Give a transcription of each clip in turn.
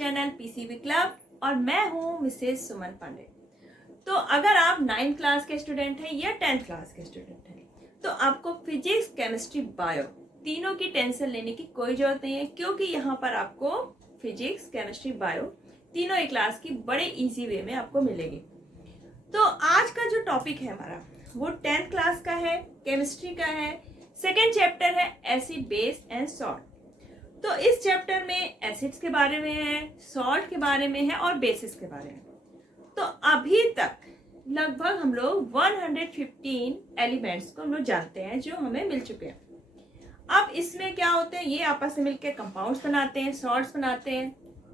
Channel PCB club और मैं हूँ मिसेस सुमन पांडे। तो अगर आप 9th क्लास के स्टूडेंट हैं या 10th क्लास के स्टूडेंट हैं तो आपको फिजिक्स, केमिस्ट्री, बायो तीनों की टेंशन लेने की कोई ज़रूरत नहीं है, क्योंकि यहाँ पर आपको फिजिक्स, केमिस्ट्री, बायो तीनों ही क्लास की बड़े इजी वे में आपको मिलेगी। तो आज का जो टॉपिक है हमारा वो 10th क्लास का है, केमिस्ट्री का है। सेकेंड चैप्टर है एसिड, बेस एंड सॉल्ट। तो इस चैप्टर में एसिड्स के बारे में है, सॉल्ट के बारे में है और बेसिस के बारे में। तो अभी तक लगभग हम लोग 115 एलिमेंट्स को हम लोग जानते हैं जो हमें मिल चुके हैं। अब इसमें क्या होते हैं, ये आपस में मिलकर कंपाउंड्स बनाते हैं, सॉल्ट्स बनाते हैं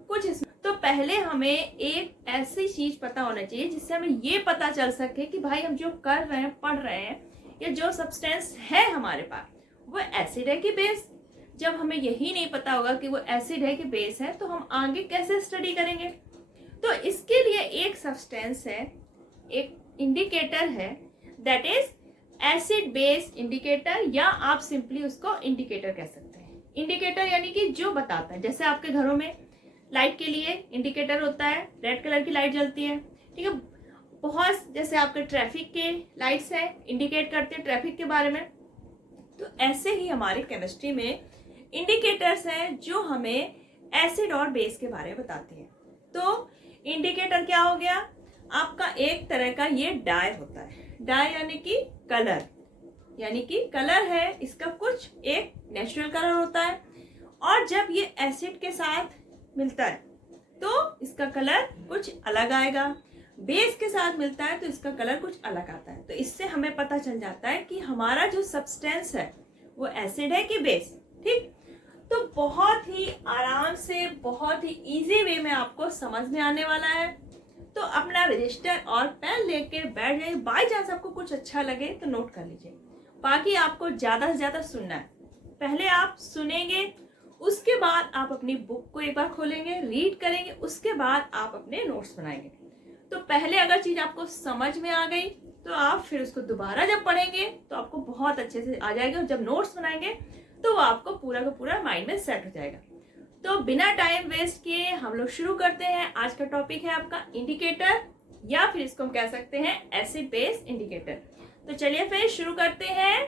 कुछ इसमें। तो पहले हमें एक ऐसी चीज पता होना चाहिए जिससे हमें ये पता चल सके कि भाई हम जो कर रहे हैं, पढ़ रहे हैं, या जो सब्सटेंस है हमारे पास वो एसिड है कि बेस। जब हमें यही नहीं पता होगा कि वो एसिड है कि बेस है तो हम आगे कैसे स्टडी करेंगे। तो इसके लिए एक सब्सटेंस है, एक इंडिकेटर है, that is acid base indicator, या आप सिंपली उसको इंडिकेटर कह सकते हैं। इंडिकेटर यानी कि जो बताता है, जैसे आपके घरों में लाइट के लिए इंडिकेटर होता है, रेड कलर की लाइट जलती है, ठीक है। बहुत जैसे आपके ट्रैफिक के लाइट्स है, इंडिकेट करते हैं ट्रैफिक के बारे में। तो ऐसे ही हमारी केमिस्ट्री में इंडिकेटर्स हैं जो हमें एसिड और बेस के बारे में बताते हैं। तो इंडिकेटर क्या हो गया, आपका एक तरह का ये डाई होता है। डाई यानी कि कलर, यानी कि कलर है इसका, कुछ एक नेचुरल कलर होता है, और जब ये एसिड के साथ मिलता है तो इसका कलर कुछ अलग आएगा, बेस के साथ मिलता है तो इसका कलर कुछ अलग आता है। तो इससे हमें पता चल जाता है कि हमारा जो सब्सटेंस है वो एसिड है कि बेस, ठीक। तो बहुत ही आराम से, बहुत ही इजी वे में आपको समझ में आने वाला है। तो अपना रजिस्टर और पेन लेके बैठ जाइए। बाय चांस आपको कुछ अच्छा लगे तो नोट कर लीजिए, बाकी आपको ज्यादा से ज्यादा सुनना है। पहले आप सुनेंगे, उसके बाद आप अपनी बुक को एक बार खोलेंगे, रीड करेंगे, उसके बाद आप अपने नोट्स बनाएंगे। तो पहले अगर चीज आपको समझ में आ गई तो आप फिर उसको दोबारा जब पढ़ेंगे तो आपको बहुत अच्छे से आ जाएगा, और जब नोट्स बनाएंगे तो वो आपको पूरा का पूरा माइंड में सेट हो जाएगा। तो बिना टाइम वेस्ट किए हम लोग शुरू करते हैं। आज का टॉपिक है आपका इंडिकेटर, या फिर इसको हम कह सकते हैं एसिड बेस इंडिकेटर। तो चलिए फिर शुरू करते हैं।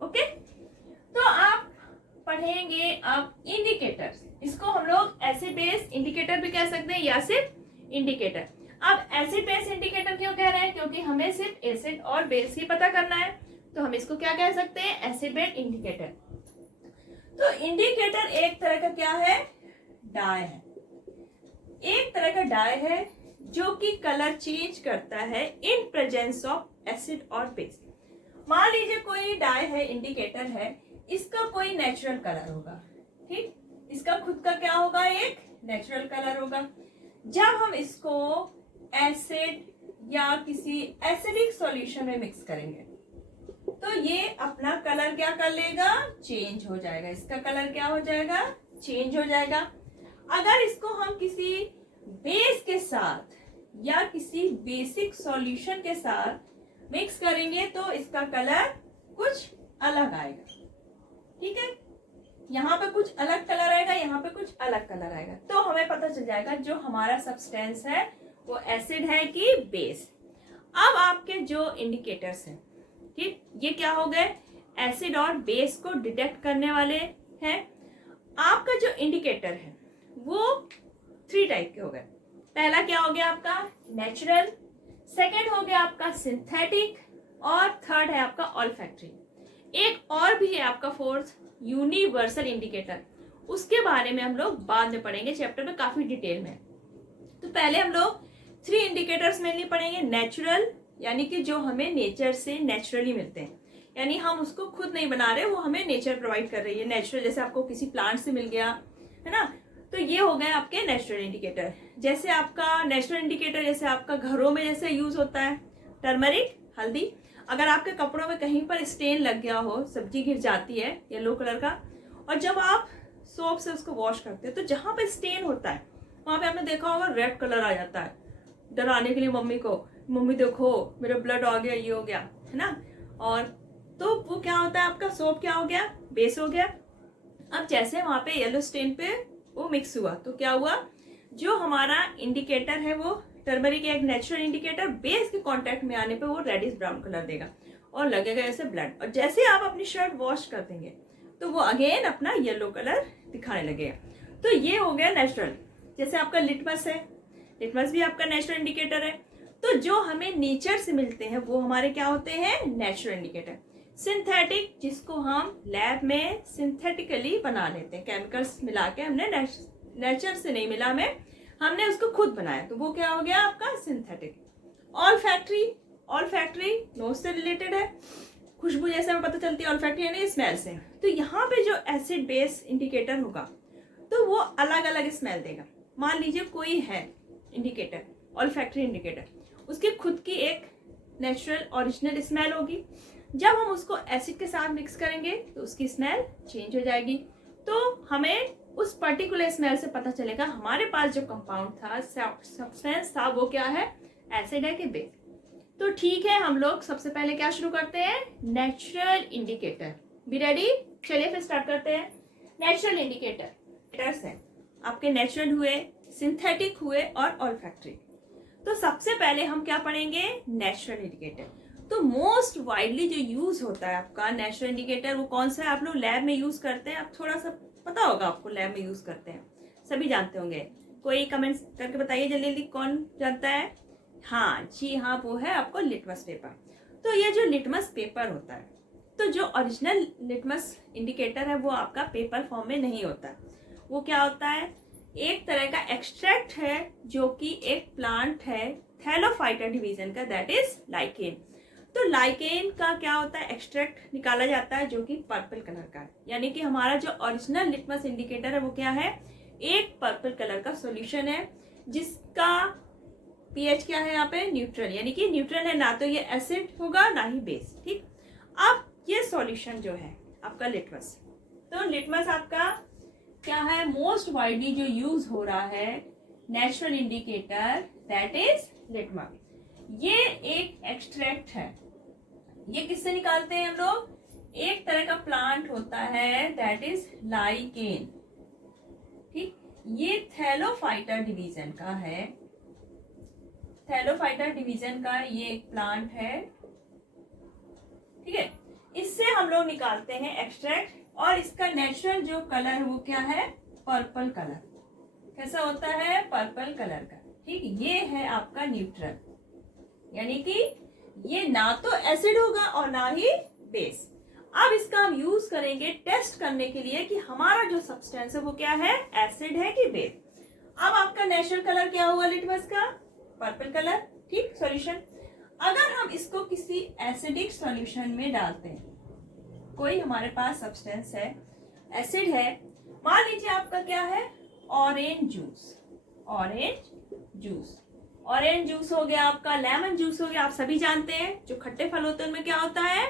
ओके, तो आप पढ़ेंगे अब इंडिकेटर्स। इसको हम लोग एसिड बेस इंडिकेटर भी कह सकते हैं या सिर्फ इंडिकेटर। अब एसिड बेस इंडिकेटर क्यों कह रहे हैं, क्योंकि हमें सिर्फ एसिड और बेस ही पता करना है, तो हम इसको क्या कह सकते हैं, एसिड बेस इंडिकेटर। तो इंडिकेटर एक तरह का क्या है, डाई है। एक तरह का डाई है जो कि कलर चेंज करता है इन प्रेजेंस ऑफ एसिड और बेस। मान लीजिए कोई डाई है, इंडिकेटर है, इसका कोई नेचुरल कलर होगा, ठीक। इसका खुद का क्या होगा, एक नेचुरल कलर होगा। जब हम इसको एसिड या किसी एसिडिक सॉल्यूशन में मिक्स करेंगे तो ये अपना कलर क्या कर लेगा, चेंज हो जाएगा। इसका कलर क्या हो जाएगा, चेंज हो जाएगा। अगर इसको हम किसी बेस के साथ या किसी बेसिक सॉल्यूशन के साथ मिक्स करेंगे तो इसका कलर कुछ अलग आएगा, ठीक है। यहाँ पे कुछ अलग कलर आएगा, यहाँ पे कुछ अलग कलर आएगा। तो हमें पता चल जाएगा जो हमारा सब्सटेंस है वो एसिड है कि बेस। अब आपके जो इंडिकेटर्स हैं, ठीक, ये क्या हो गए, एसिड और बेस को डिटेक्ट करने वाले हैं। आपका जो इंडिकेटर है वो 3 टाइप के हो गए। पहला क्या हो गया आपका नेचुरल, सेकंड हो गया आपका सिंथेटिक, और थर्ड है आपका ऑल्फैक्टरी। एक और भी है आपका फोर्थ, यूनिवर्सल इंडिकेटर। उसके बारे में हम लोग बाद में पढ़ेंगे, चैप्टर में काफी डिटेल में। तो पहले हम लोग 3 इंडिकेटर्स मेनली पढ़ेंगे। नेचुरल यानी कि जो हमें नेचर से नेचुरली मिलते हैं, यानी हम उसको खुद नहीं बना रहे, वो हमें नेचर प्रोवाइड कर रही है। नेचुरल जैसे आपको किसी प्लांट से मिल गया है ना, तो ये हो गए आपके नेचुरल इंडिकेटर। जैसे आपका नेचुरल इंडिकेटर जैसे आपका घरों में जैसे यूज होता है, टर्मरिक, हल्दी। अगर आपके कपड़ों में कहीं पर स्टेन लग गया हो, सब्जी गिर जाती है येलो कलर का, और जब आप सोप से उसको वॉश करते हो तो जहां पे स्टेन होता है वहां पे आपने देखा होगा रेड कलर आ जाता है, डराने के लिए मम्मी को, मम्मी देखो मेरा ब्लड आ गया, ये हो गया, है ना। और तो वो क्या होता है, आपका सोप क्या हो गया, बेस हो गया। अब जैसे वहां पे येलो स्टेन पे वो मिक्स हुआ तो क्या हुआ, जो हमारा इंडिकेटर है वो टर्मरिक एक नेचुरल इंडिकेटर बेस के कांटेक्ट में आने पे वो रेडिश ब्राउन कलर देगा और लगेगा ऐसे ब्लड। और जैसे आप अपनी शर्ट वॉश कर देंगे तो वो अगेन अपना येलो कलर दिखाने लगेगा। तो ये हो गया नेचुरल। जैसे आपका लिटमस है, लिटमस भी आपका नेचुरल इंडिकेटर है। तो जो हमें नेचर से मिलते हैं वो हमारे क्या होते हैं, नेचुरल इंडिकेटर। सिंथेटिक, जिसको हम लैब में सिंथेटिकली बना लेते हैं, केमिकल्स मिला के, हमने नेचर से नहीं मिला हमें, हमने उसको खुद बनाया, तो वो क्या हो गया आपका सिंथेटिक। ऑल्फैक्टरी, ऑल्फैक्टरी नोज से रिलेटेड है, खुशबू जैसे हमें पता चलती है, ऑल्फैक्टरी यानी स्मेल से। तो यहाँ पे जो एसिड बेस इंडिकेटर होगा तो वो अलग अलग स्मेल देगा। मान लीजिए कोई है इंडिकेटर, ऑल्फैक्टरी इंडिकेटर, उसकी खुद की एक नेचुरल ओरिजिनल स्मेल होगी। जब हम उसको एसिड के साथ मिक्स करेंगे तो उसकी स्मेल चेंज हो जाएगी। तो हमें उस पर्टिकुलर स्मेल से पता चलेगा हमारे पास जो कंपाउंड था, सब्सटेंस था, वो क्या है, एसिड है कि बेस। तो ठीक है, हम लोग सबसे पहले क्या शुरू करते हैं, नेचुरल इंडिकेटर। बी रेडी, चलिए फिर स्टार्ट करते हैं। नेचुरल इंडिकेटर्स हैं आपके, नेचुरल हुए, सिंथेटिक हुए और ऑल्फैक्टरी। तो सबसे पहले हम क्या पढ़ेंगे, नेचुरल इंडिकेटर। तो मोस्ट वाइडली जो यूज होता है आपका नेचुरल इंडिकेटर, वो कौन सा है, आप लोग लैब में यूज करते हैं, आप थोड़ा सा पता होगा आपको, लैब में यूज करते हैं, सभी जानते होंगे। कोई कमेंट्स करके बताइए जल्दी जल्दी, कौन जानता है। हाँ जी हाँ, वो है आपको लिटमस पेपर। तो ये जो लिटमस पेपर होता है, तो जो ओरिजिनल लिटमस इंडिकेटर है वो आपका पेपर फॉर्म में नहीं होता। वो क्या होता है, एक तरह का एक्सट्रैक्ट है जो कि एक प्लांट है थैलोफाइटा डिवीजन का, दैट इज लाइकेन। तो लाइकेन का क्या होता है, एक्सट्रैक्ट निकाला जाता है जो कि पर्पल कलर का है। यानी कि हमारा जो ओरिजिनल लिटमस इंडिकेटर है वो क्या है, एक पर्पल कलर का सॉल्यूशन है जिसका पीएच क्या है यहाँ पे, न्यूट्रल, यानी कि न्यूट्रल है, ना तो ये एसिड होगा ना ही बेस। ठीक, अब ये सॉल्यूशन जो है आपका लिटमस, तो लिटमस आपका क्या है, मोस्ट वाइडली जो यूज हो रहा है natural indicator, that is litmus. ये एक एक्सट्रैक्ट है। ये किससे निकालते हैं हम लोग, एक तरह का प्लांट होता है दैट इज लाइकेन। ठीक, ये थैलोफाइटा डिवीजन का है, थैलोफाइटा डिवीजन का ये एक प्लांट है। ठीक है, इससे हम लोग निकालते हैं एक्सट्रैक्ट, और इसका नेचुरल जो कलर वो क्या है, पर्पल कलर। कैसा होता है, पर्पल कलर का। ठीक, ये है आपका न्यूट्रल, यानी कि ये ना तो एसिड होगा और ना ही बेस। अब इसका हम यूज करेंगे टेस्ट करने के लिए कि हमारा जो सब्सटेंस है वो क्या है, एसिड है कि बेस। अब आपका नेचुरल कलर क्या हुआ लिटमस का, पर्पल कलर। ठीक, सॉल्यूशन। अगर हम इसको किसी एसिडिक सॉल्यूशन में डालते हैं, कोई हमारे पास सब्सटेंस है, एसिड है, मान लीजिए आपका क्या है, orange juice, orange juice, orange juice हो गया आपका, लेमन जूस हो गया। आप सभी जानते हैं जो खट्टे फल होते हैं उनमें क्या होता है,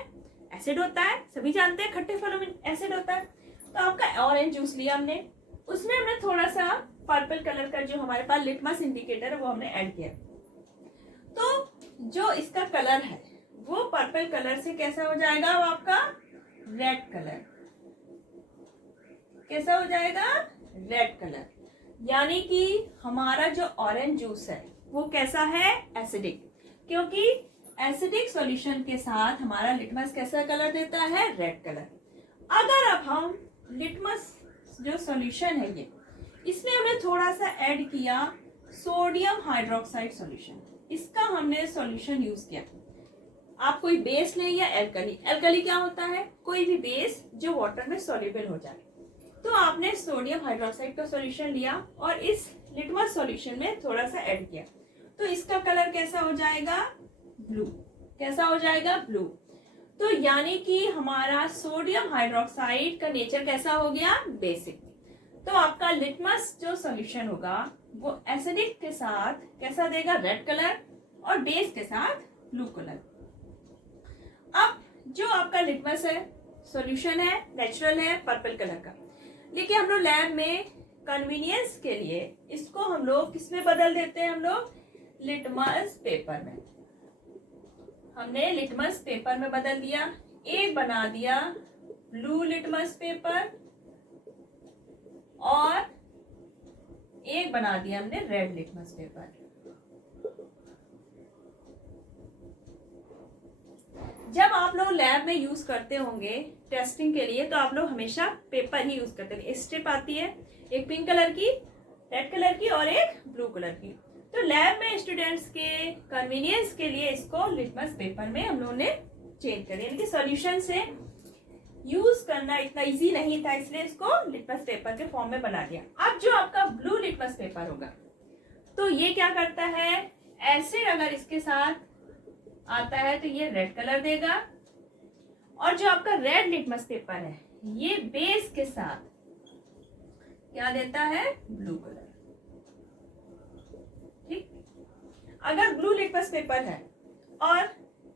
एसिड होता है, सभी जानते हैं खट्टे फलों में एसिड होता है। तो आपका ऑरेंज जूस लिया हमने, उसमें हमने थोड़ा सा पर्पल कलर का जो हमारे पास लिटमस इंडिकेटर है वो हमने ऐड किया। तो जो इसका कलर है वो पर्पल कलर से कैसा हो जाएगा, वो आपका रेड कलर। कैसा हो जाएगा, रेड कलर। यानी कि हमारा जो ऑरेंज जूस है वो कैसा है, एसिडिक, क्योंकि एसिडिक सॉल्यूशन के साथ हमारा लिटमस कैसा कलर देता है, रेड कलर। अगर अब हम लिटमस जो सॉल्यूशन है ये, इसमें हमने थोड़ा सा ऐड किया सोडियम हाइड्रोक्साइड सॉल्यूशन, इसका हमने सॉल्यूशन यूज किया। आप कोई बेस लें या एल्कली, एल्कली क्या होता है, कोई भी बेस जो वाटर में सॉल्युबल हो जाए। तो आपने सोडियम हाइड्रोक्साइड का सॉल्यूशन लिया और इस लिटमस सॉल्यूशन में थोड़ा सा ऐड किया, तो इसका कलर कैसा हो जाएगा, ब्लू। कैसा हो जाएगा, ब्लू। तो यानी कि हमारा सोडियम हाइड्रोक्साइड का नेचर कैसा हो गया, बेसिक। तो आपका लिटमस जो सॉल्यूशन होगा वो एसिडिक के साथ कैसा देगा, रेड कलर, और बेस के साथ ब्लू कलर। अब जो आपका लिटमस है सॉल्यूशन है, नेचुरल है, पर्पल कलर का, लेकिन हम लोग लैब में कन्वीनियंस के लिए इसको हम लोग किस में बदल देते हैं, हम लोग लिटमस पेपर में। हमने लिटमस पेपर में बदल दिया, एक बना दिया ब्लू लिटमस पेपर और एक बना दिया हमने रेड लिटमस पेपर। जब आप लोग लैब में यूज करते होंगे टेस्टिंग के लिए, तो आप लोग हमेशा पेपर ही यूज करते हैं। स्ट्रिप आती है, एक पिंक कलर की, रेड कलर की और एक ब्लू कलर की। तो लैब में स्टूडेंट्स के कन्वीनियंस के लिए इसको लिटमस पेपर में हम लोगों ने चेंज कर दिया, यानी कि सॉल्यूशन से यूज करना इतना इजी नहीं था, इसलिए इसको लिटमस पेपर के फॉर्म में बना दिया। अब जो आपका ब्लू लिटमस पेपर होगा, तो ये क्या करता है, एसिड अगर इसके साथ आता है तो ये रेड कलर देगा, और जो आपका रेड लिटमस पेपर है ये बेस के साथ क्या देता है, ब्लू कलर। ठीक, अगर ब्लू लिटमस पेपर है और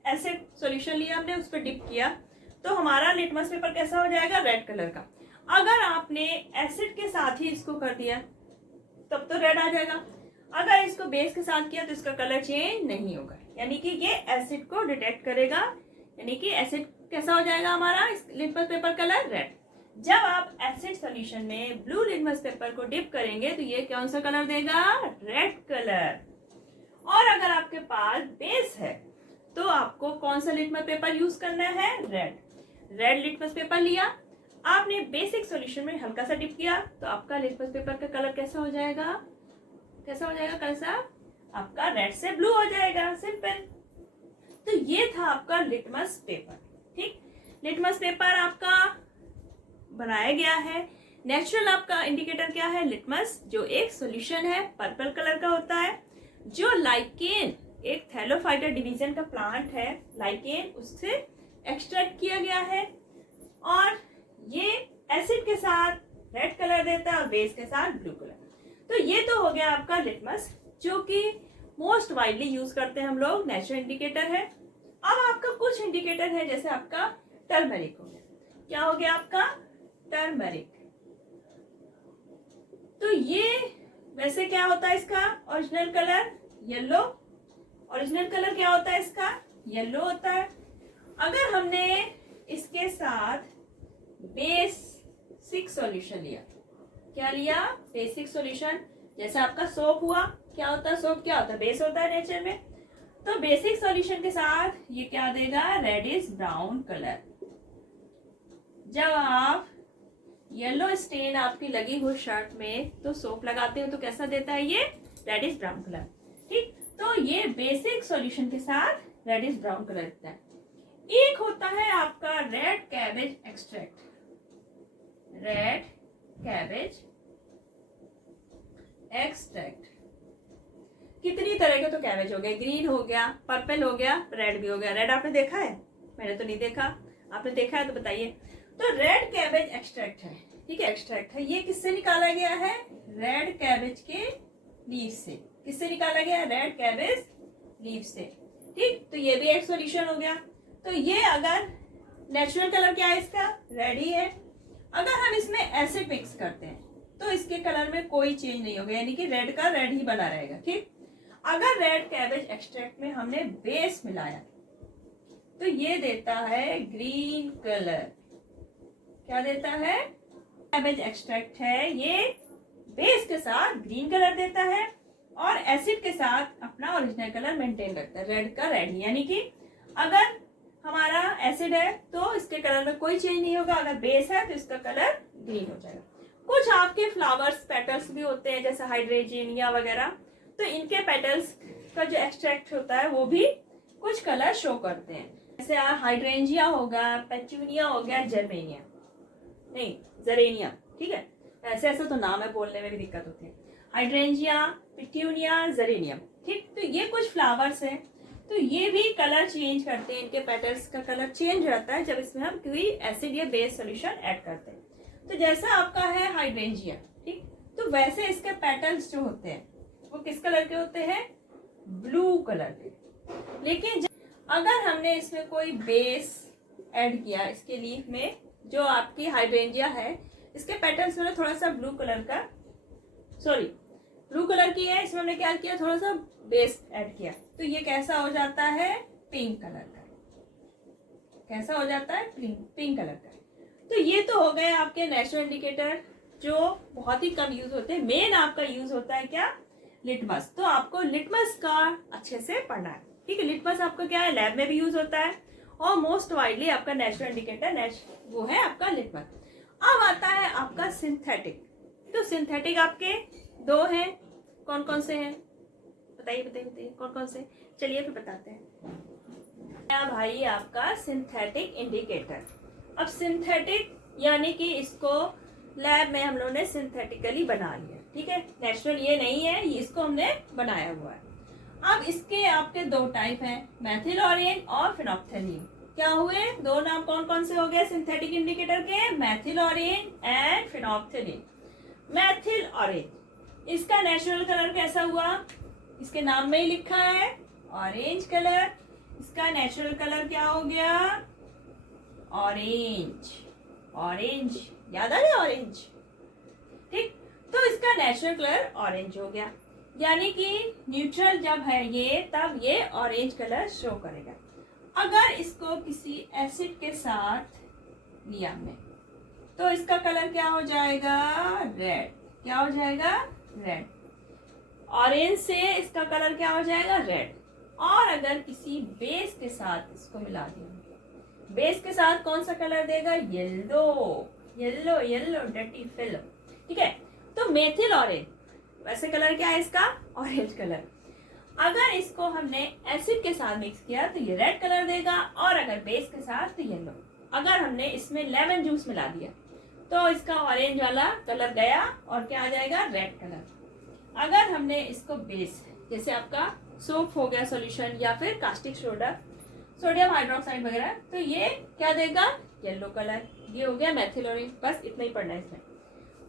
एसिड सॉल्यूशन लिया हमने, उस पर डिप किया, तो हमारा लिटमस पेपर कैसा हो जाएगा, रेड कलर का। अगर आपने एसिड के साथ ही इसको कर दिया तब तो रेड आ जाएगा, अगर इसको बेस के साथ किया तो इसका कलर चेंज नहीं होगा, यानी कि ये एसिड को डिटेक्ट करेगा, यानी कि एसिड कैसा हो जाएगा हमारा लिटमस पेपर कलर रेड। जब आप एसिड सॉल्यूशन में ब्लू लिटमस पेपर को डिप करेंगे तो ये कौन सा कलर देगा, रेड कलर। और अगर आपके पास बेस है तो आपको कौन सा लिटमस पेपर यूज करना है, रेड लिटमस पेपर लिया आपने, बेसिक सॉल्यूशन में हल्का सा डिप किया, तो आपका लिटमस पेपर का कलर कैसा हो जाएगा, कैसा आपका रेड से ब्लू हो जाएगा, सिंपल। तो ये था आपका लिटमस पेपर। ठीक, लिटमस पेपर आपका बनाया गया है। नेचुरल आपका इंडिकेटर क्या है, लिटमस, जो एक सॉल्यूशन है, पर्पल कलर का होता है, जो लाइकेन, एक थैलोफाइटा डिवीजन का प्लांट है लाइकेन, उससे एक्सट्रैक्ट किया गया है, और ये एसिड के साथ रेड कलर देता है और बेस के साथ ब्लू कलर। तो ये तो हो गया आपका लिटमस, जो कि मोस्ट वाइडली यूज करते हैं हम लोग, नेचुरल इंडिकेटर है। अब आपका कुछ इंडिकेटर है, जैसे आपका टर्मरिक हो गया, क्या हो गया आपका, टर्मरिक। तो ये वैसे क्या होता है, इसका original colour yellow, original colour क्या होता है इसका, येलो होता है। अगर हमने इसके साथ बेसिक सॉल्यूशन लिया, क्या लिया, बेसिक सॉल्यूशन, जैसे आपका सोप हुआ, क्या होता है सोप, क्या होता है, बेस होता है नेचर में। तो बेसिक सॉल्यूशन के साथ ये क्या देगा, रेडिश ब्राउन कलर। जब आप येलो स्टेन आपकी लगी हो शर्ट में तो सोप लगाते हो तो कैसा देता है ये, रेडिश ब्राउन कलर। ठीक, तो ये बेसिक सॉल्यूशन के साथ रेडिश ब्राउन कलर देता है। एक होता है आपका red cabbage extract, red cabbage extract. कितनी तरह के तो कैबेज हो गए, ग्रीन हो गया, पर्पल हो गया, रेड भी हो गया। रेड आपने देखा है, मैंने तो नहीं देखा, आपने देखा है तो बताइए। तो रेड कैबेज एक्सट्रैक्ट है, ठीक है, एक्सट्रैक्ट है। ये किससे निकाला गया है, रेड कैबेज के लीव से। किससे निकाला गया है, रेड कैबेज लीव से। ठीक, तो ये भी एक सॉल्यूशन हो गया। तो ये अगर नेचुरल कलर क्या है इसका, रेड ही है। अगर हम इसमें एसिड मिक्स करते हैं तो इसके कलर में कोई चेंज नहीं होगा, यानी कि रेड का रेड ही बना रहेगा। ठीक, अगर रेड कैबेज एक्सट्रैक्ट में हमने बेस मिलाया तो ये देता है ग्रीन कलर। क्या देता है, कैबेज एक्सट्रैक्ट है, ये बेस के साथ ग्रीन कलर देता है और एसिड के साथ अपना ओरिजिनल कलर मेंटेन रखता है, रेड का रेड। यानी कि अगर हमारा एसिड है तो इसके कलर में कोई चेंज नहीं होगा, अगर बेस है तो इसका कलर ग्रीन हो जाएगा। कुछ आपके फ्लावर्स पेटल्स भी होते हैं, जैसे हाइड्रेजिनिया वगैरह, तो इनके पेटल्स का जो एक्सट्रैक्ट होता है वो भी कुछ कलर शो करते हैं, जैसे हाइड्रेंजिया होगा, पेचूनिया हो गया, जर्मेनिया, नहीं जरेनिया। ठीक है, ऐसे ऐसे तो नाम है, बोलने में भी दिक्कत होती है, हाइड्रेंजिया, पिट्यूनिया, जरेनियम। ठीक, तो ये कुछ फ्लावर्स हैं, तो ये भी कलर चेंज करते हैं, इनके पेटल्स का कलर चेंज रहता है जब इसमें हम कोई एसिड या बेस सॉल्यूशन ऐड करते हैं। तो जैसा आपका है हाइड्रेंजिया, ठीक, तो वैसे इसके पेटल्स जो होते हैं वो किस कलर के होते हैं, ब्लू कलर के। लेकिन अगर हमने इसमें कोई बेस ऐड किया इसके लीफ में, जो आपकी हाइड्रेंजिया है, इसके पेटल्स में थोड़ा सा ब्लू कलर का, सॉरी ब्लू कलर की है, इसमें हमने क्या किया, थोड़ा सा बेस ऐड किया, तो ये कैसा हो जाता है, पिंक कलर का। कैसा हो जाता है, पिंक कलर का। तो ये तो हो गए आपके नेचुरल इंडिकेटर जो बहुत ही कम यूज होते हैं, मेन आपका यूज होता है क्या, लिटमस। तो आपको लिटमस का अच्छे से पढ़ना है, ठीक है। लिटमस आपका क्या है, लैब में भी यूज होता है और मोस्ट वाइडली आपका नेचुरल इंडिकेटर वो है आपका लिटमस। अब आता है आपका सिंथेटिक। तो सिंथेटिक आपके दो हैं, कौन कौन से हैं बताइए बताइए बताइए, कौन कौन से, चलिए फिर बताते हैं। क्या भाई आपका सिंथेटिक इंडिकेटर। अब सिंथेटिक यानी कि इसको लैब में हम लोगों ने सिंथेटिकली बना लिया, ठीक है। नेचुरल ये नहीं है, ये इसको हमने बनाया हुआ है। अब इसके आपके दो टाइप हैं, मेथिल ऑरेंज और फिनोप्थेलीन। क्या हुए, दो नाम कौन कौन से हो गए सिंथेटिक इंडिकेटर के, methyl orange and phenolphthalein. Methyl orange, इसका नेचुरल कलर कैसा हुआ, इसके नाम में ही लिखा है ऑरेंज कलर। इसका नेचुरल कलर क्या हो गया, ऑरेंज। ऑरेंज याद आ गया, ऑरेंज, ठीक। तो इसका नेचुरल कलर ऑरेंज हो गया, यानी कि न्यूट्रल जब है ये, तब ये ऑरेंज कलर शो करेगा। अगर इसको किसी एसिड के साथ लिया हमने, तो इसका कलर क्या हो जाएगा, रेड। क्या हो जाएगा, रेड। ऑरेंज से इसका कलर क्या हो जाएगा, रेड। और अगर किसी बेस के साथ इसको मिला दिया, बेस के साथ कौन सा कलर देगा, yellow. Yellow yellow dirty film, ठीक है। तो मेथिल ऑरेंज, वैसे कलर क्या है इसका, ऑरेंज कलर। अगर इसको हमने एसिड के साथ मिक्स किया तो ये रेड कलर देगा, और अगर बेस के साथ तो येलो। अगर हमने इसमें लेमन जूस मिला दिया तो इसका ऑरेंज वाला कलर गया और क्या आ जाएगा, रेड कलर। अगर हमने इसको बेस, जैसे आपका सोप हो गया सॉल्यूशन, या फिर कास्टिक सोडा, सोडियम हाइड्रोक्साइड वगैरह, तो ये क्या देगा, येलो कलर। ये हो गया मेथिल ऑरेंज, बस इतना ही पढ़ना है इसमें।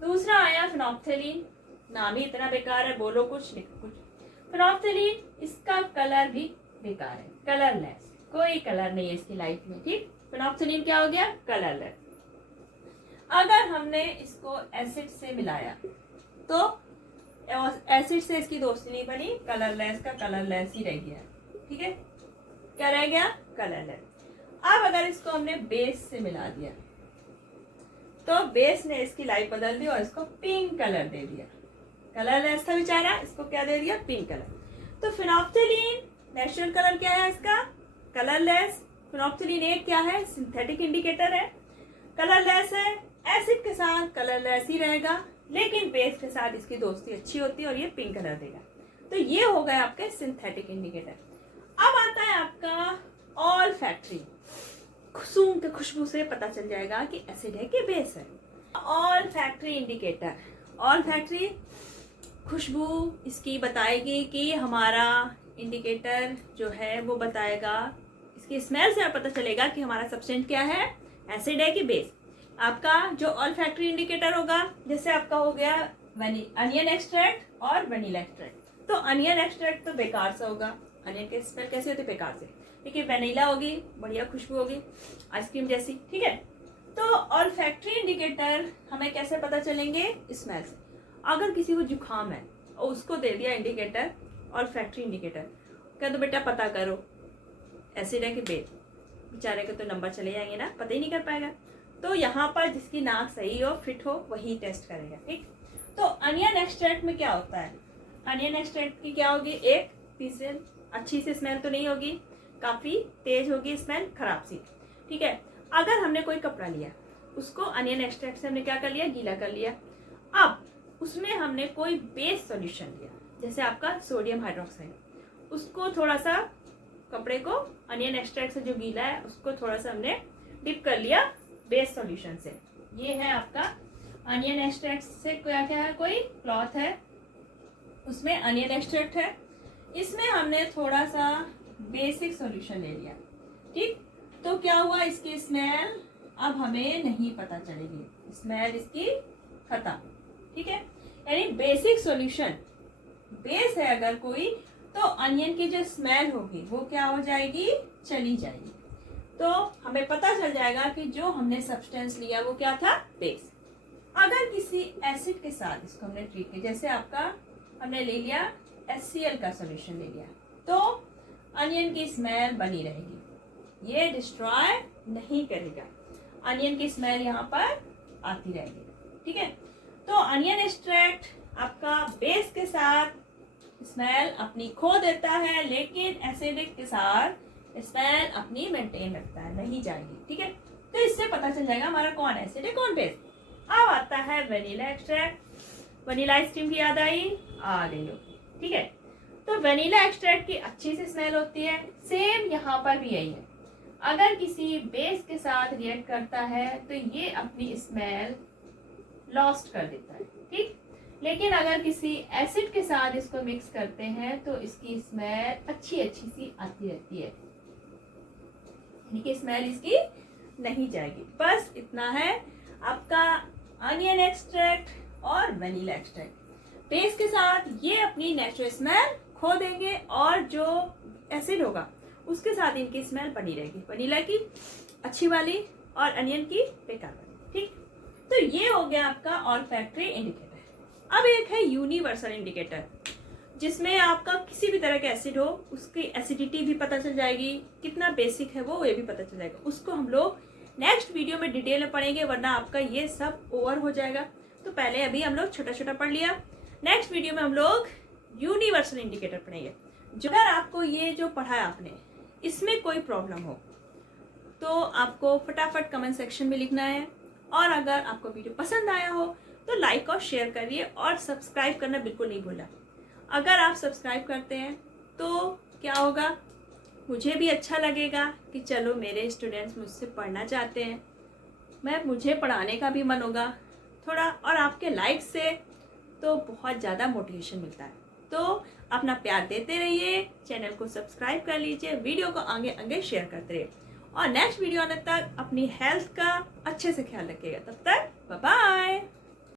दूसरा आया फिनोप्थेलीन, नाम ही इतना बेकार है, बोलो कुछ लिखो कुछ। फिनोप्थेलीन, इसका कलर भी बेकार है, कलरलेस, कोई कलर नहीं है इसकी लाइफ में, ठीक। फिनोप्थेलीन क्या हो गया, कलरलेस। अगर हमने इसको एसिड से मिलाया तो एसिड से इसकी दोस्ती नहीं बनी, कलरलेस का कलरलेस ही रह गया, ठीक है। क्या रह गया, कलरलेस। अब अगर इसको हमने बेस से मिला दिया तो बेस ने इसकी लाइफ बदल दी और इसको पिंक कलर दे दिया। कलरलेस था बेचारा, इसको क्या दे दिया, पिंक कलर। तो फिनोप्थेलीन नेचुरल कलर क्या है इसका, कलरलेस। फिनोप्थेलीन एक क्या है, सिंथेटिक इंडिकेटर है, कलरलेस है। एसिड के साथ कलरलेस ही रहेगा, लेकिन बेस के साथ इसकी दोस्ती अच्छी होती है और ये पिंक कलर देगा। तो ये हो गए आपके सिंथेटिक इंडिकेटर। अब आता है आपका ऑल फैक्ट्री। सूंघ के खुशबू से पता चल जाएगा कि एसिड है कि बेस है। Olfactory indicator, olfactory खुशबू इसकी बताएगी कि हमारा इंडिकेटर जो है वो बताएगा, इसकी स्मेल से पता चलेगा कि हमारा सब्सटेंस क्या है, एसिड है कि बेस। आपका जो ऑल फैक्ट्री इंडिकेटर होगा, जैसे आपका हो गया अनियन एक्सट्रैक्ट और वनीला एक्सट्रैक्ट। तो अनियन एक्सट्रैक्ट तो बेकार सा होगा, अनियन की स्मेल कैसी होती है, बेकार से। लेकिन वनीला होगी, बढ़िया खुशबू होगी, आइसक्रीम जैसी, ठीक है। तो ऑल फैक्ट्री इंडिकेटर हमें कैसे पता चलेंगे, स्मेल से। अगर किसी को जुकाम है और उसको दे दिया इंडिकेटर, ऑल फैक्ट्री इंडिकेटर, कह दो बेटा पता करो एसिड है कि बेस, बेचारे के तो नंबर चले जाएंगे ना, पता ही नहीं कर पाएगा। तो यहाँ पर जिसकी नाक सही हो, फिट हो, वही टेस्ट करेगा, ठीक। तो अनियन एक्सट्रैक्ट में क्या होता है, अनियन एक्सट्रैक्ट की क्या होगी, एक पीसल अच्छी सी स्मेल तो नहीं होगी, काफी तेज होगी स्मेल, खराब सी, ठीक है। अगर हमने कोई कपड़ा लिया, उसको अनियन एक्सट्रैक्ट से हमने क्या कर लिया, गीला कर लिया। अब उसमें हमने कोई बेस सॉल्यूशन लिया, जैसे आपका सोडियम हाइड्रोक्साइड, उसको थोड़ा सा कपड़े को अनियन एक्सट्रैक्ट से जो गीला है उसको थोड़ा सा हमने डिप कर लिया बेस सॉल्यूशन से। ये है आपका अनियन एक्सट्रैक्ट से क्या क्या है, कोई क्लॉथ है उसमें अनियन एक्सट्रैक्ट है, इसमें हमने थोड़ा सा बेसिक सॉल्यूशन ले लिया, ठीक। तो क्या हुआ, इसकी स्मेल अब हमें नहीं पता चलेगी, स्मेल इसकी खत्म, ठीक है। यानी बेसिक सॉल्यूशन, बेस है अगर कोई, तो अनियन की जो स्मेल होगी वो क्या हो जाएगी, चली जाएगी। तो हमें पता चल जाएगा कि जो हमने सब्सटेंस लिया वो क्या था, बेस। अगर किसी एसिड के साथ इसको हमने ट्रीट किया, जैसे आपका हमने ले लिया HCl का सॉल्यूशन ले लिया, तो अनियन की स्मेल बनी रहेगी, ये डिस्ट्रॉय नहीं करेगा, अनियन की स्मेल यहाँ पर आती रहेगी, ठीक है। तो अनियन एक्सट्रैक्ट आपका बेस के साथ स्मेल अपनी खो देता है, लेकिन एसिडिक के साथ स्मेल अपनी मेंटेन रखता है, नहीं जाएगी। ठीक है, तो इससे पता चल जाएगा हमारा कौन एसिड है कौन बेस। अब आता है वेनिला एक्सट्रैक्ट। वनीला आइसक्रीम की याद आई, आ गई होगी। ठीक है, तो वेनिला एक्सट्रैक्ट की अच्छी सी स्मेल होती है। सेम यहाँ पर भी यही है, अगर किसी बेस के साथ रिएक्ट करता है तो ये अपनी स्मेल लॉस्ट कर देता है। ठीक, लेकिन अगर किसी एसिड के साथ इसको मिक्स करते हैं तो इसकी स्मेल अच्छी सी आती रहती है, यानी कि स्मेल इसकी नहीं जाएगी। बस इतना है आपका अनियन एक्सट्रैक्ट और वेनिला एक्सट्रैक्ट। बेस के साथ ये अपनी नेचुरल स्मेल खो देंगे और जो एसिड होगा उसके साथ इनकी स्मेल बनी रहेगी, वनीला की अच्छी वाली और अनियन की बेकार वाली। ठीक, तो ये हो गया आपका ऑल्फैक्टरी इंडिकेटर। अब एक है यूनिवर्सल इंडिकेटर, जिसमें आपका किसी भी तरह का एसिड हो उसकी एसिडिटी भी पता चल जाएगी, कितना बेसिक है वो ये भी पता चल जाएगा। उसको हम लोग नेक्स्ट वीडियो में डिटेल में पढ़ेंगे, वरना आपका ये सब ओवर हो जाएगा। तो पहले अभी हम लोग छोटा छोटा पढ़ लिया, नेक्स्ट वीडियो में हम लोग यूनिवर्सल इंडिकेटर पढ़ेंगे। जो अगर आपको ये जो पढ़ा है आपने इसमें कोई प्रॉब्लम हो तो आपको फटाफट कमेंट सेक्शन में लिखना है, और अगर आपको वीडियो पसंद आया हो तो लाइक और शेयर करिए और सब्सक्राइब करना बिल्कुल नहीं भूलना। अगर आप सब्सक्राइब करते हैं तो क्या होगा, मुझे भी अच्छा लगेगा कि चलो मेरे स्टूडेंट्स मुझसे पढ़ना चाहते हैं, मुझे पढ़ाने का भी मन होगा थोड़ा, और आपके लाइक से तो बहुत ज़्यादा मोटिवेशन मिलता है। तो अपना प्यार देते रहिए, चैनल को सब्सक्राइब कर लीजिए, वीडियो को आगे आगे शेयर करते रहिए, और नेक्स्ट वीडियो आने तक अपनी हेल्थ का अच्छे से ख्याल रखिएगा। तब तक बाय बाय।